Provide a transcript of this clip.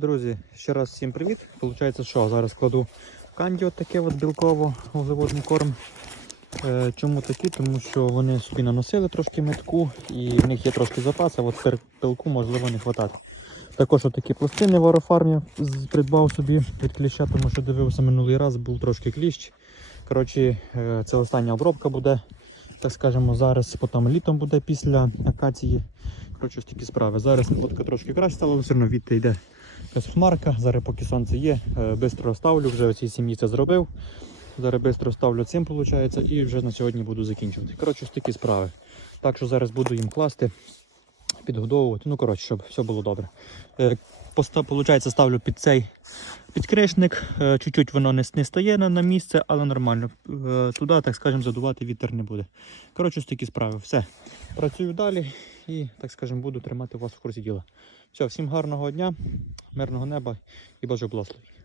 Друзі, ще раз всім привіт. Получається, що зараз кладу канді таке от білково вуглеводний корм. Е, чому такі? Тому що вони собі наносили трошки метку і в них є трошки запас, а от пилку можливо не хватати. Також отакі пластини в аерофармі придбав собі від кліща, тому що дивився минулий раз, був трошки кліщ. Коротше, е, це остання обробка буде, так скажемо, зараз, потім літом буде після акації. Коротше, ось такі справи. Зараз фотка трошки краще стала, але все одно відти йде якась хмарка. Зараз поки сонце є, швидко бистро ставлю, вже в цій сім'ї це зробив. Зараз бистро ставлю цим, виходить, і вже на сьогодні буду закінчувати. Коротше, ось такі справи. Так що зараз буду їм класти, підгодовувати. Ну, коротше, щоб все було добре. Получається, ставлю під цей підкришник. Е, Чуть-чуть воно не, не стає на, місце, але нормально. Е, Туди, так скажемо, задувати вітер не буде. Коротше, такі справи. Все. Працюю далі і, так скажемо, буду тримати вас в курсі діла. Все, всім гарного дня, мирного неба і Божого благословення.